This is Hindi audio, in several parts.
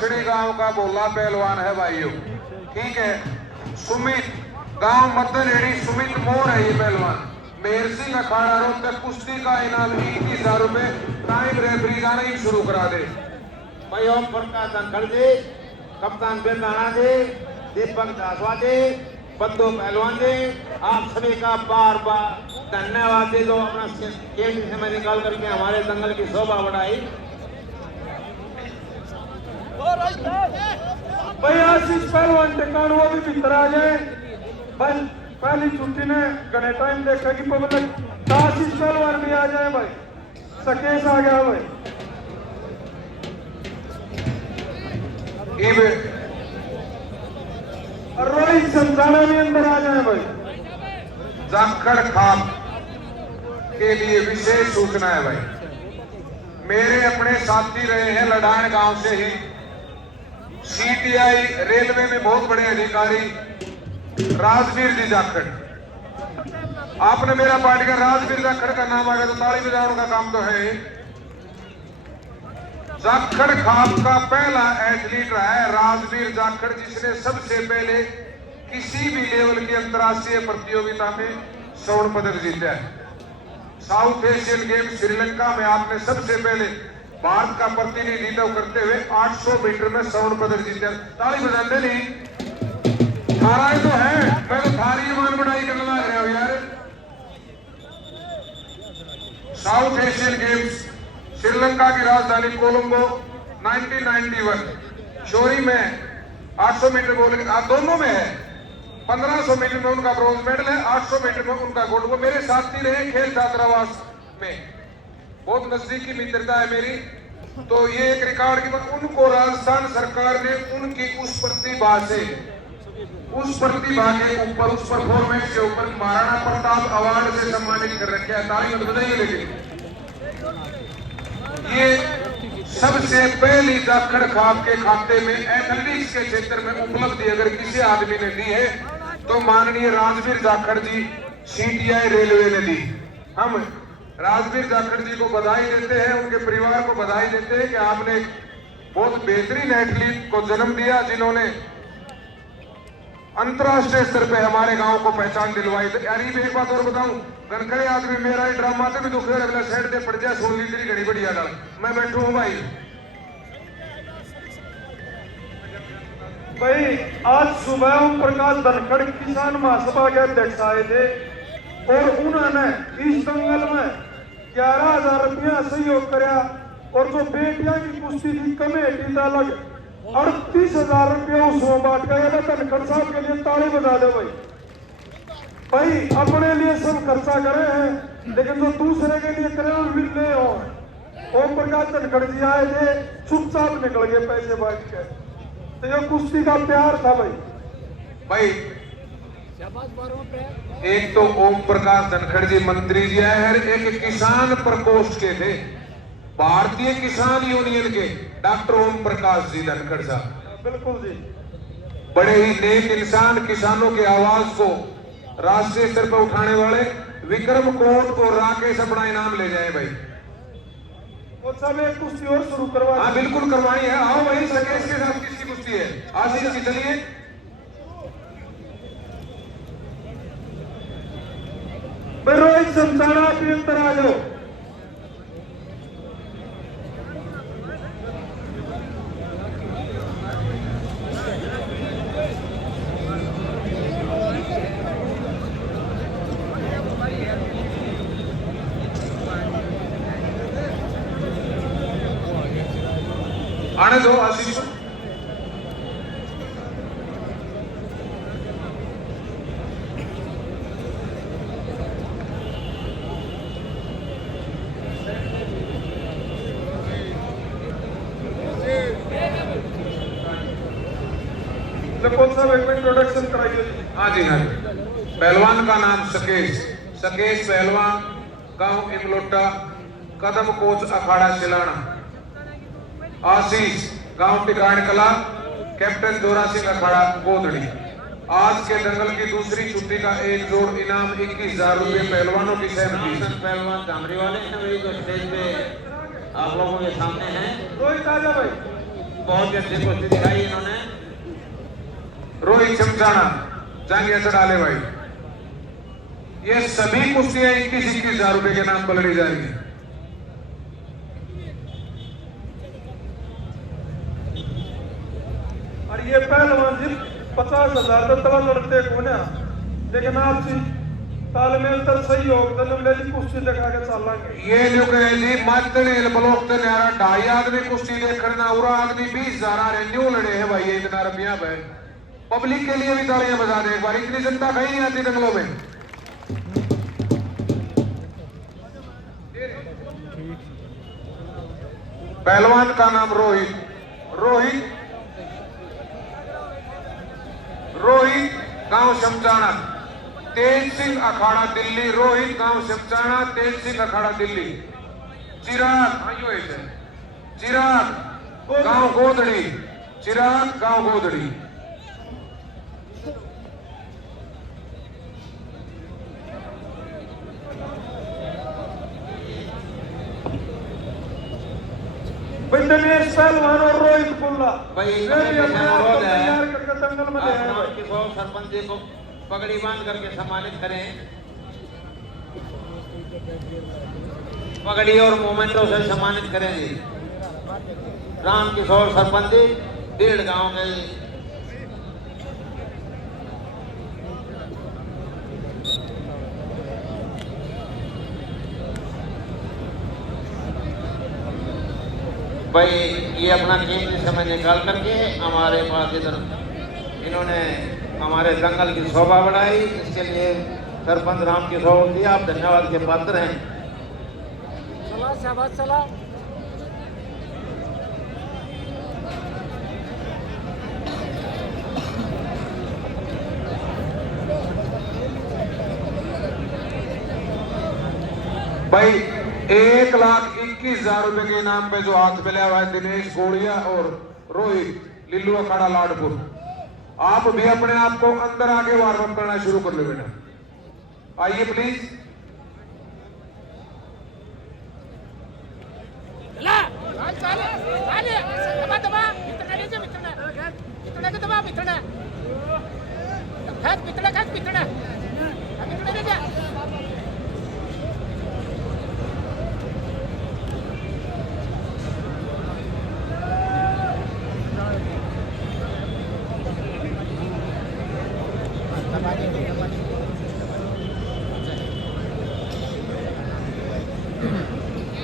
बासड़ी गांव का बोला पहलवान है भाइयों, ठीक है। सुमित गांव मद्दनहेड़ी सुमित मोर है ये पहलवान। मेहर सिंह अखाड़ा रोहतक कुश्ती का इनाम 21,000 रुपए। टाइम रेफरी जाना ही शुरू करा दे। भाई ओम प्रकाश धनखड़ जी, कप्तान बेताना जी, दीपक दासवा जी, बद्दू पहलवान जी, आप सभी का बार बार धन्यवाद दे दो। अपना केंद्र से मैं निकाल करके हमारे दंगल की शोभा बढ़ाई। भाई आशीष पहलवान टिकाण वो भी भीतर आ जाए। भाई पहली छुट्टी ने घने टाइम देखा कि पब्लिक आशीष पहलवान भी आ जाए। भाई सकेश आ गया भाई। रोहित समझाना भी अंदर आ जाए भाई। जाखड़ खाप के लिए विशेष सूचना है भाई। मेरे अपने साथी रहे हैं लडान गांव से ही, सीटीआई रेलवे में बहुत बड़े अधिकारी राजवीर जी जाखड़। आपने मेरा पार्टी का राजवीर जाखड़ का नाम आ गया तो ताली बजाने का काम तो है। जाखड़ खाप का पहला एथलीट रहा है राजवीर जाखड़, जिसने सबसे पहले किसी भी लेवल की अंतरराष्ट्रीय प्रतियोगिता में स्वर्ण पदक जीता है। साउथ एशियन गेम श्रीलंका में आपने सबसे पहले भारत का प्रतिनिधित्व करते हुए 800 मीटर में स्वर्ण पदक जीता। ताली बजाते नहीं, थारा तो है, मैं तो थारी मान बढ़ाई करने लग रहा हूं यार। साउथ एशियन गेम्स श्रीलंका की राजधानी कोलंबो 1991 शोरी में 800 मीटर बोलिंग दोनों में है। 1500 मीटर में उनका ब्रॉन्ज मेडल है, 800 मीटर में उनका गोल्ड। वो मेरे साथी रहे खेल छात्रावास में, बहुत नजदीकी मित्रता है मेरी। तो ये एक रिकॉर्ड की बात, उनको राजस्थान सरकार ने उनकी उस प्रतिभा से, उस प्रतिभा के ऊपर, उस परफॉर्मेंस के ऊपर महाराणा प्रताप अवार्ड से सम्मानित कर रखा है। ताली मत बजाइए। लेकिन ये सबसे पहली जाखड़ खाप के खाते में एथलेटिक्स के क्षेत्र में उपलब्धि अगर किसी आदमी ने दी है तो माननीय राजवीर जाखड़ जी, सीटीआई रेलवे ने दी। हम राजवीर जाखड़ जी को बधाई देते हैं, उनके परिवार को बधाई देते हैं कि आपने बहुत बेहतरीन एथलीट को जन्म दिया, जिन्होंने अंतरराष्ट्रीय स्तर पे हमारे गांव को पहचान दिलवाई। तो यार एक बात और बताऊं, गनखड़े आदमी मेरा ही ड्रामा से भी दुख है, अगला साइड पे पड़ जाए 16 लीटर घड़ी बढ़िया डाल, मैं बैठू हूं भाई। भाई आज सुबह ओम प्रकाश धनखड़ किसान महासभा के अध्यक्ष आए थे और उन्होंने इस दंगल में 11,000 रुपया सहयोग कराया। और जो बेटियां की कुश्ती थी कमेटी का अलग 38,000 रुपया उसमें बांट गया। धनखड़ साहब के लिए ताली बजा दे भाई। भाई अपने लिए सब खर्चा करे हैं, लेकिन जो दूसरे के लिए करे वो मिलने हो। ओम प्रकाश धनखड़ जी आए थे, चुपचाप निकल गए पैसे बांट के। तो ये कुश्ती का प्यार था भाई। एक तो ओम प्रकाश धनखड़ जी मंत्री जी आए हैं, एक किसान प्रकोष्ठ के थे, भारतीय किसान यूनियन के डॉक्टर ओम प्रकाश जी धनखड़ साहब। बिल्कुल जी, बड़े ही नेक इंसान, किसानों की आवाज को राष्ट्रीय स्तर पर उठाने वाले। विक्रम कोट और राकेश अपना इनाम ले जाए भाई। और सब एक कुश्ती और शुरू करवा। हाँ बिल्कुल करवाई है। आओ भाई, सकेश के साथ किसकी कुश्ती है? आशीष की, चलिए। रोहित समझाना अपने अंदर आ जाओ। आने दो आशीष को। कौन सा इंट्रोडक्शन कराइए? हाँ जी, हाँ जी। पहलवान का नाम सकेश, सकेश पहलवान, गांव इमलोटा, कदम कोच अखाड़ा सिलाना। आशीष गांव टिकाण कला, कैप्टन जोरा सिंह अखाड़ा गोदड़ी। आज के दंगल की दूसरी छुट्टी का एक जोड़ इनाम 21,000 रुपए पहलवानों की सहमति। पहलवान धामरी वाले हैं, वही जो स्टेज पे आप लोगों के सामने हैं। रोहित आजा भाई। बहुत ही अच्छी कुश्ती दिखाई इन्होंने। रोहित चमचाना, जांघिया से डाले भाई। ये सभी कुश्तियां 21,000 रुपए के नाम पर लड़ी जा रही है। और ये पहलवान जी 50,000 तो तला लड़ते को ना, लेकिन आपसी तालमेल तर सहयोग दल कुश्ती दिखा के चलेंगे। ये जो कहे जी मातने ब्लॉक ते नारा 2.5 आदमी कुश्ती देख करना, उरा आदमी 20,000 आ रहे न्यू लड़े हैं भाई। इतना रुपया भाई पब्लिक के लिए भी तालियां बजा दे एक बार। इतनी जनता कहीं नहीं आती दंगलों में। पहलवान का नाम रोहित गांव शमचाना, तेज सिंह अखाड़ा दिल्ली। रोहित गांव शमचाना, तेज सिंह अखाड़ा दिल्ली। चिराग गांव गोदड़ी। चिराग गांव गोदड़ी। दिनेश पहलवान और रोहित बुल्ला भाई तैयार करके दंगल में सरपंच जी को पगड़ी बांध करके सम्मानित करें। पगड़ी और मोमेंटों से सम्मानित करें जी। राम किशोर सरपंच जी, 1.5 गांव के। भाई ये अपना कीमती समय निकाल करके हमारे पास इधर इन्होंने हमारे दंगल की शोभा बढ़ाई। इसके लिए सरपंच राम किशोर जी आप धन्यवाद के पात्र हैं। चला शाबाश चला। भाई 1,21,000 रुपए के इनाम पे जो हाथ मिला हुआ है दिनेश गोड़िया और रोहित लिल्लू अखाड़ा लाडपुर। आप भी अपने आप को अंदर आके वार्म अप करना शुरू कर लो बेटा। आइए प्लीज।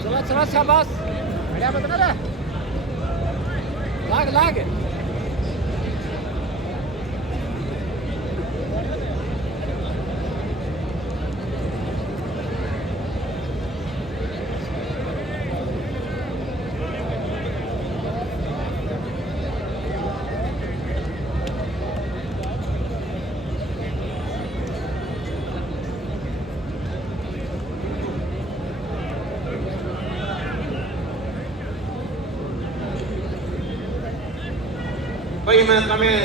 चला चला शाबाश। बढ़िया बता ना। लाग भाई मैं कमें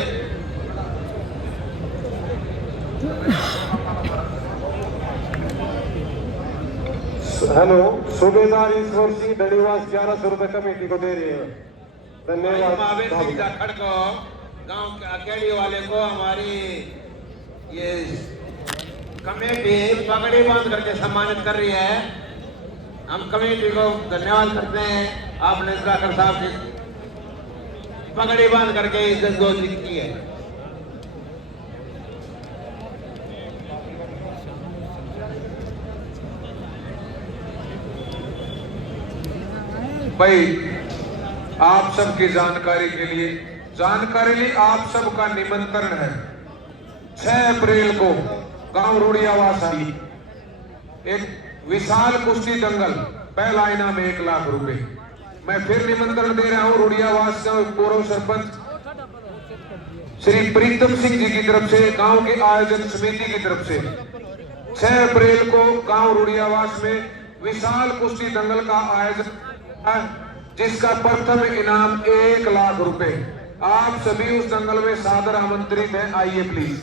हेलो, सूबेदार ईश्वर सिंह दड़ीवास 1100 रुपए कमेटी को दे रहे हैं। धन्यवाद। खड़को गांव के अकेली वाले को हमारी ये कमेटी पगड़ी बांध करके सम्मानित कर रही है। हम कमेटी को धन्यवाद करते हैं। आपने जाकर साहब की पगड़ी बांध करके इज्जत गोद की है। भाई आप सबकी जानकारी के लिए आप सबका निमंत्रण है। 6 अप्रैल को गांव रूड़ियावास आई एक विशाल कुश्ती दंगल, पहला इनाम 1 लाख रुपए। मैं फिर निमंत्रण दे रहा हूं रूड़ियावास का पूर्व सरपंच श्री प्रीतम सिंह जी की तरफ से, गांव के आयोजन समिति की तरफ से 6 अप्रैल को गांव रूड़ियावास में विशाल कुश्ती दंगल का आयोजन है, जिसका प्रथम इनाम 1 लाख रुपए। आप सभी उस दंगल में सादर आमंत्रित हैं। आइए प्लीज।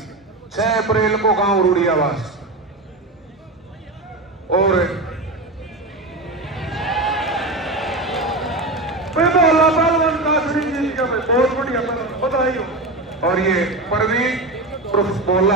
6 अप्रैल को गांव रूड़ियावास। और पहलवान कासरी जी का भाई बहुत बढ़िया, बधाई हो। और ये परवीन उर्फ बोला